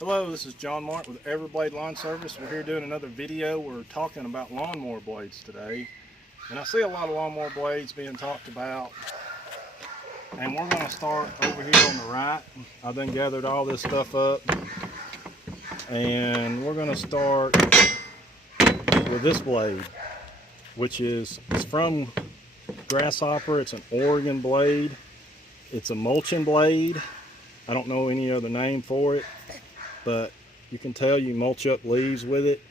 Hello, this is John Mark with Everblade Lawn Service. We're here doing another video. We're talking about lawnmower blades today. And I see a lot of lawnmower blades being talked about. And we're going to start over here on the right. I've then gathered all this stuff up. And we're going to start with this blade, which is from Grasshopper. It's an Oregon blade. It's a mulching blade. I don't know any other name for it. But you can tell you mulch up leaves with it,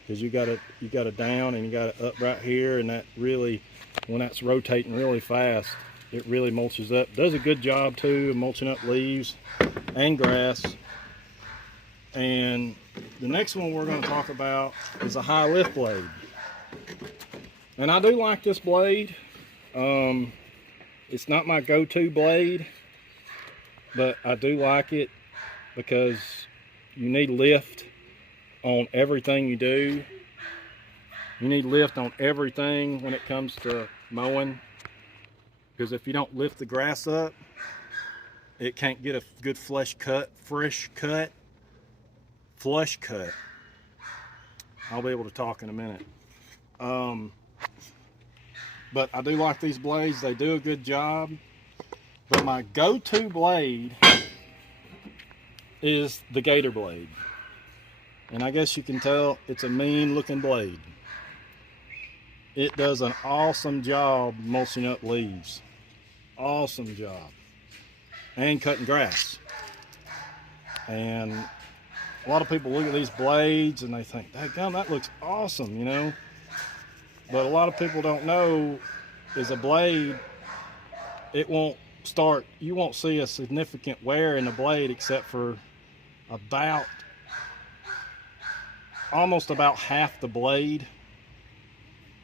because you got it down and you got it up right here, and that really, when that's rotating really fast, it really mulches up. Does a good job too of mulching up leaves and grass. And the next one we're going to talk about is a high lift blade. And I do like this blade. It's not my go-to blade, but I do like it because you need lift on everything you do. You need lift on everything when it comes to mowing, because if you don't lift the grass up, it can't get a good flush cut. I'll be able to talk in a minute. But I do like these blades. They do a good job. But my go-to blade is the Gator blade. And I guess you can tell it's a mean looking blade. It does an awesome job mulching up leaves. Awesome job. And cutting grass. And a lot of people look at these blades and they think, "Dadgum, that looks awesome," you know. But a lot of people don't know is a blade, it won't start, you won't see a significant wear in the blade except for about almost about half the blade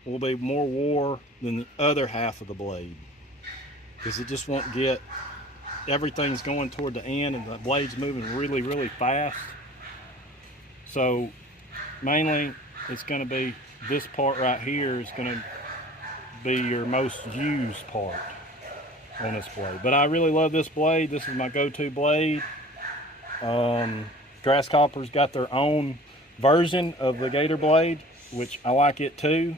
will be more wore than the other half of the blade, because it just won't get, everything's going toward the end and the blade's moving really fast. So mainly it's going to be this part right here is going to be your most used part on this blade. But I really love this blade. This is my go-to blade. Grasshopper's got their own version of the Gator blade, which I like it too.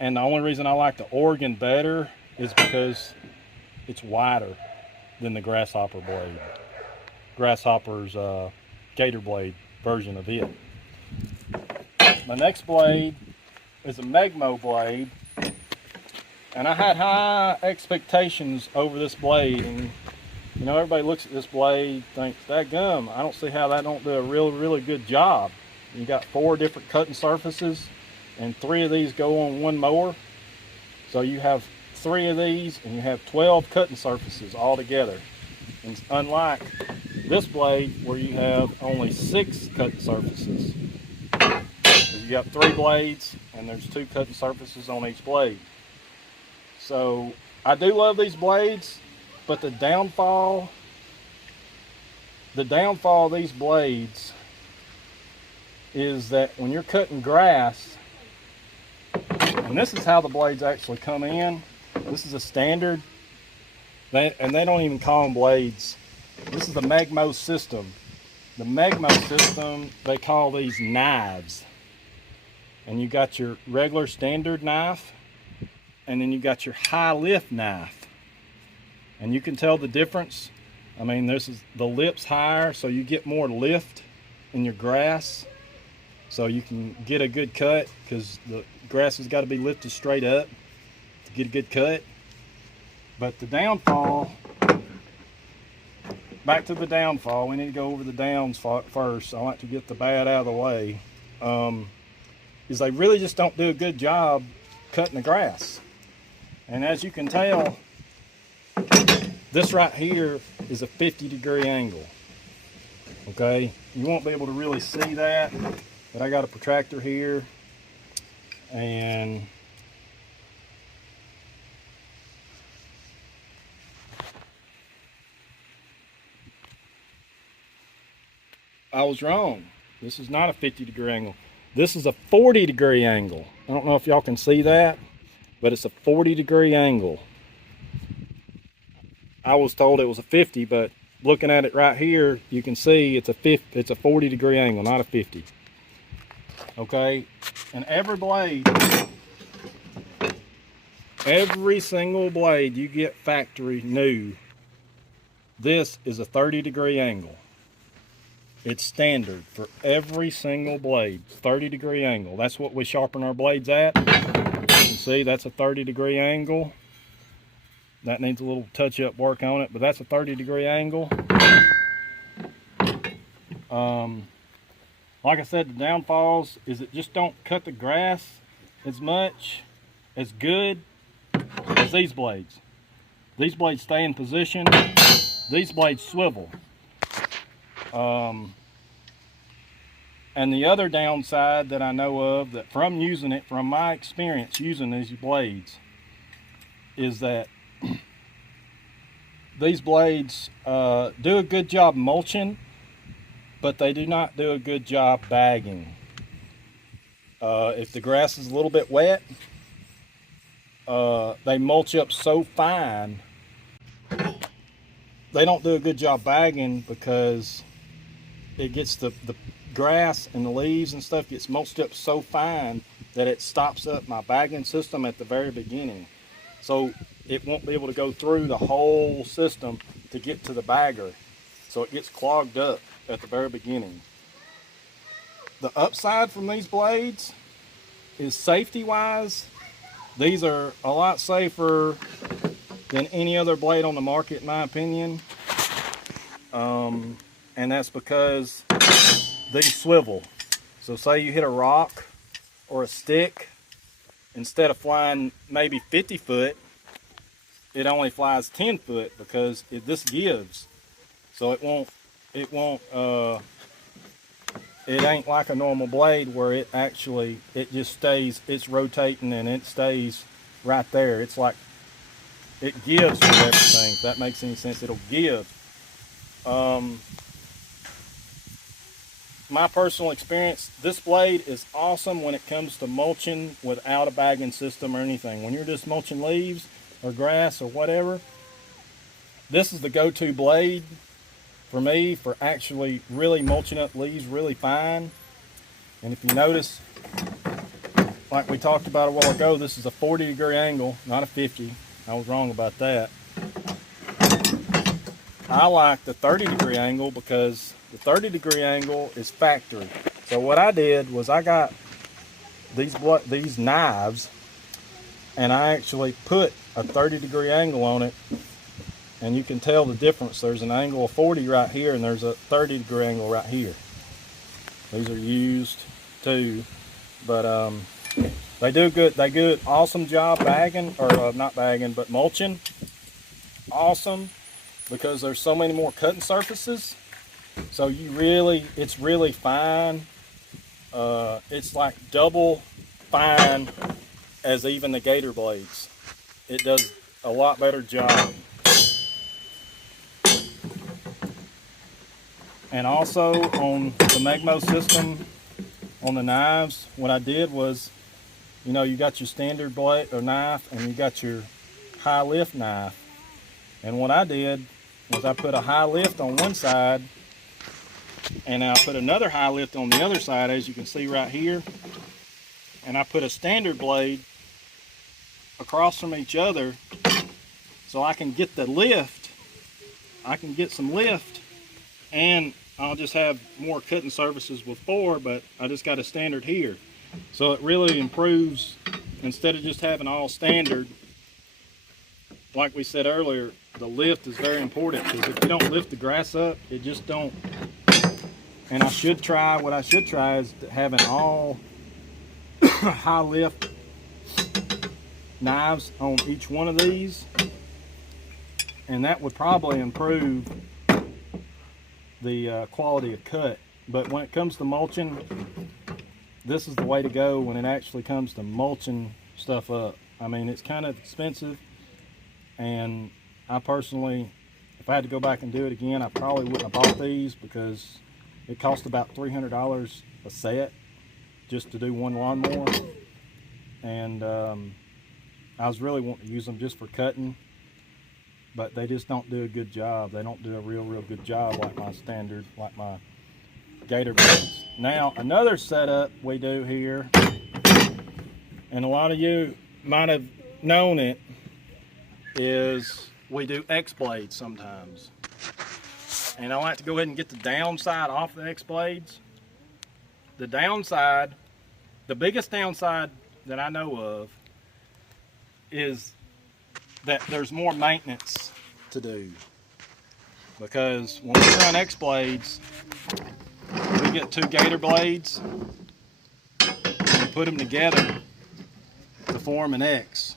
And the only reason I like the Oregon better is because it's wider than the Grasshopper blade. Grasshopper's Gator blade version of it. My next blade is a Magmo blade. And I had high expectations over this blade, and you know, everybody looks at this blade, thinks, "Dadgum, I don't see how that don't do a really good job." You got 4 different cutting surfaces, and 3 of these go on one mower. So you have 3 of these, and you have 12 cutting surfaces all together. And it's unlike this blade where you have only 6 cutting surfaces. So you got 3 blades, and there's 2 cutting surfaces on each blade. So I do love these blades, but the downfall of these blades is that when you're cutting grass, and this is how the blades actually come in. This is a standard, and they don't even call them blades. This is the Magmo system. The Magmo system, they call these knives. And you got your regular standard knife, and then you got your high lift knife. And you can tell the difference. I mean, this is the lip's higher, so you get more lift in your grass, so you can get a good cut, because the grass has got to be lifted straight up to get a good cut. But the downfall, back to the downfall, we need to go over the downs first. I like to get the bad out of the way. Is they really just don't do a good job cutting the grass. And as you can tell, this right here is a 50-degree angle. Okay, you won't be able to really see that, but I got a protractor here, and I was wrong. This is not a 50-degree angle. This is a 40-degree angle. I don't know if y'all can see that, but it's a 40-degree angle. I was told it was a 50, but looking at it right here, you can see it's a 40-degree angle, not a 50. Okay, and every single blade you get factory new, this is a 30-degree angle. It's standard for every single blade, 30-degree angle. That's what we sharpen our blades at. You can see that's a 30-degree angle. That needs a little touch-up work on it, but that's a 30-degree angle. Like I said, the downfalls is it just don't cut the grass as much, as good as these blades. These blades stay in position. These blades swivel. And the other downside that I know of, that from using it, from my experience using these blades, is that these blades do a good job mulching, but they do not do a good job bagging. If the grass is a little bit wet, they mulch up so fine. They don't do a good job bagging because it gets the grass and the leaves and stuff gets mulched up so fine that it stops up my bagging system at the very beginning. So it won't be able to go through the whole system to get to the bagger. So it gets clogged up at the very beginning. The upside from these blades is safety wise. These are a lot safer than any other blade on the market, in my opinion. And that's because these swivel. So say you hit a rock or a stick, instead of flying maybe 50 foot, it only flies 10 foot because this gives. So it ain't like a normal blade where it just stays, it's rotating and it stays right there. It's like, it gives with everything, if that makes any sense. It'll give. My personal experience, this blade is awesome when it comes to mulching without a bagging system or anything. When you're just mulching leaves or grass or whatever, this is the go-to blade for me for actually really mulching up leaves really fine. And if you notice, like we talked about a while ago, this is a 40-degree angle, not a 50. I was wrong about that. I like the 30-degree angle because the 30-degree angle is factory. So what I did was I got these knives and I actually put a 30-degree angle on it, and you can tell the difference. There's an angle of 40 right here and there's a 30-degree angle right here. These are used too, but they do good, awesome job bagging, or not bagging, but mulching. Awesome, because there's so many more cutting surfaces. So it's really fine. It's like double fine as even the Gator blades. It does a lot better job. And also on the Magmo system, on the knives, what I did was, you know, you got your standard blade or knife and you got your high lift knife. And what I did was I put a high lift on one side and I put another high lift on the other side, as you can see right here. And I put a standard blade across from each other so I can get the lift. I can get some lift, and I'll just have more cutting surfaces with 4, but I just got a standard here. So it really improves, instead of just having all standard. Like we said earlier, the lift is very important, because if you don't lift the grass up, it just don't. And what I should try is having all high lift knives on each one of these, and that would probably improve the quality of cut. But when it comes to mulching, this is the way to go when it actually comes to mulching stuff up. I mean, it's kind of expensive, and I personally, if I had to go back and do it again, I probably wouldn't have bought these, because it cost about $300 a set just to do one lawnmower. And I was really wanting to use them just for cutting, but they just don't do a good job. They don't do a real good job like my standard, like my Gator Blades. Now, another setup we do here, and a lot of you might have known it, is we do Xblades sometimes. And I like to go ahead and get the downside off the Xblades. The downside, the biggest downside that I know of is that there's more maintenance to do. Because when we run Xblades, we get two Gator blades and put them together to form an X.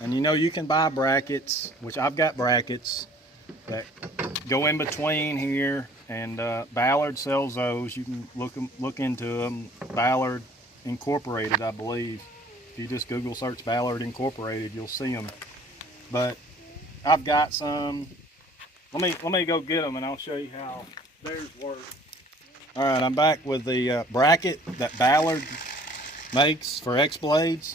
And you know, you can buy brackets, which I've got brackets that go in between here, and Ballard sells those. You can look into them. Ballard Incorporated, I believe. If you just Google search Ballard Incorporated, you'll see them. But I've got some. Let me go get them, and I'll show you how theirs work. All right, I'm back with the bracket that Ballard makes for Xblades.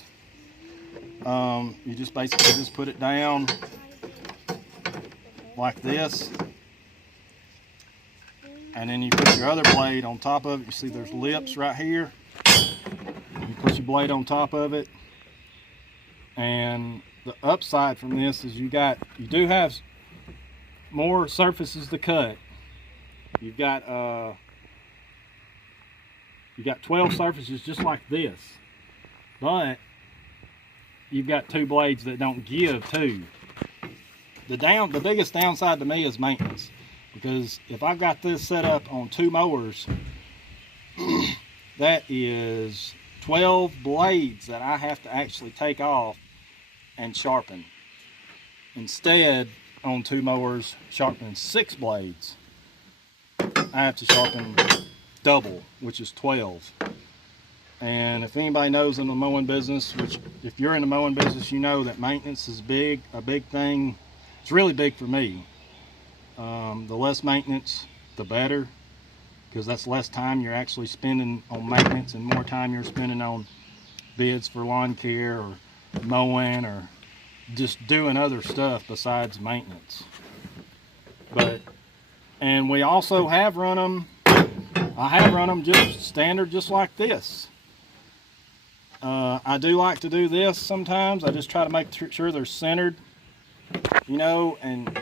You just basically just put it down like this, and then you put your other blade on top of it. You see there's lips right here. You put your blade on top of it, and the upside from this is you do have more surfaces to cut. You got 12 surfaces just like this, but you've got two blades that don't give too. The biggest downside to me is maintenance, because if I've got this set up on two mowers, that is 12 blades that I have to actually take off and sharpen. Instead, on two mowers sharpening 6 blades, I have to sharpen double, which is 12. And if anybody knows in the mowing business, which if you're in the mowing business, you know that maintenance is a big thing. It's really big for me. The less maintenance, the better, because that's less time you're actually spending on maintenance and more time you're spending on bids for lawn care or mowing or just doing other stuff besides maintenance. And we also have run them, I have run them just standard, just like this. I do like to do this sometimes. I just try to make sure they're centered, you know, and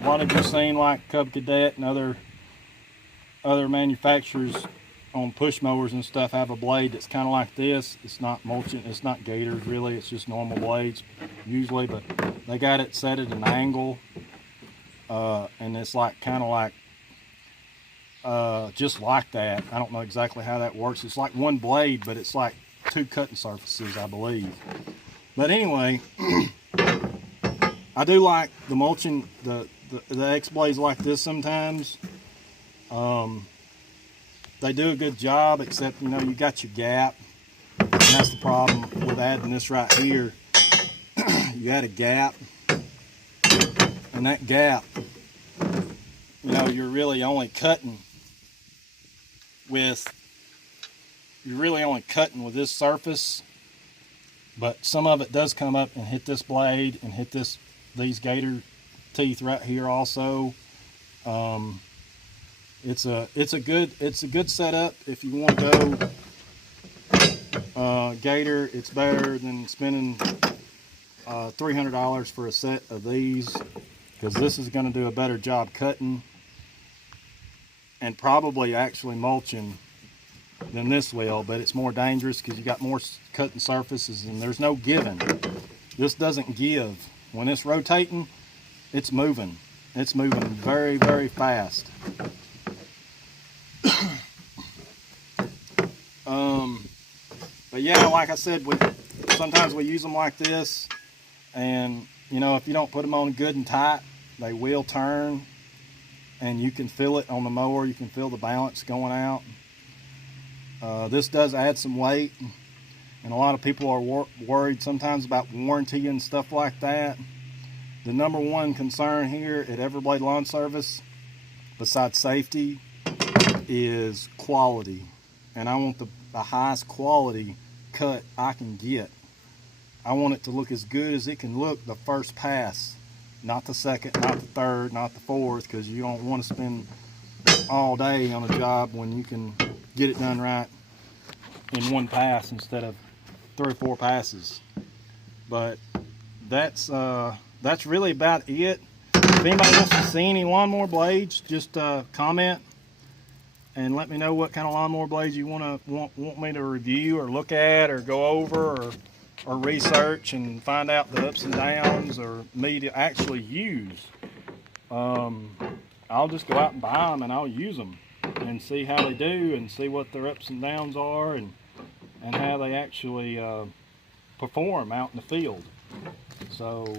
a lot of you seen like Cub Cadet and other manufacturers on push mowers and stuff have a blade that's kind of like this. It's not mulching, it's not gators really, it's just normal blades usually, but they got it set at an angle, and it's like kind of like just like that. I don't know exactly how that works. It's like one blade, but it's like two cutting surfaces, I believe. But anyway, I do like the mulching, the Xblades like this sometimes. They do a good job, except, you know, you got your gap, and that's the problem with adding this right here. You add a gap, and that gap, you know, you're really only cutting with this surface, but some of it does come up and hit this blade and hit these gator teeth right here also. It's a good setup if you want to go gator. It's better than spending $300 for a set of these, because this is going to do a better job cutting and probably actually mulching than this will, but it's more dangerous because you got more cutting surfaces and there's no giving. This doesn't give. When it's rotating, it's moving. It's moving very, very fast. But yeah, like I said, sometimes we use them like this, and you know, if you don't put them on good and tight, they will turn, and you can feel it on the mower. You can feel the balance going out. This does add some weight, and a lot of people are worried sometimes about warranty and stuff like that. The number one concern here at Everblade Lawn Service, besides safety, is quality. And I want the highest quality cut I can get. I want it to look as good as it can look the first pass not the second, not the third, not the fourth, because you don't want to spend all day on a job when you can get it done right in one pass instead of 3 or 4 passes. But that's really about it. If anybody wants to see any lawnmower blades, just comment and let me know what kind of lawnmower blades you want me to review or look at or go over or research and find out the ups and downs, or me to actually use. I'll just go out and buy them and I'll use them and see how they do and see what their ups and downs are and how they actually perform out in the field. So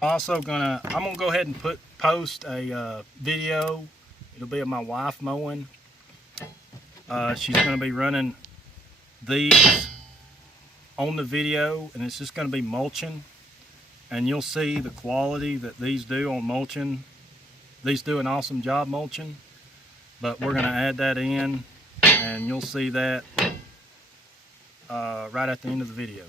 I'm gonna go ahead and post a video. It'll be of my wife mowing. She's gonna be running these on the video, and it's just gonna be mulching, and you'll see the quality that these do on mulching. These do an awesome job mulching, but we're gonna add that in, and you'll see that right at the end of the video.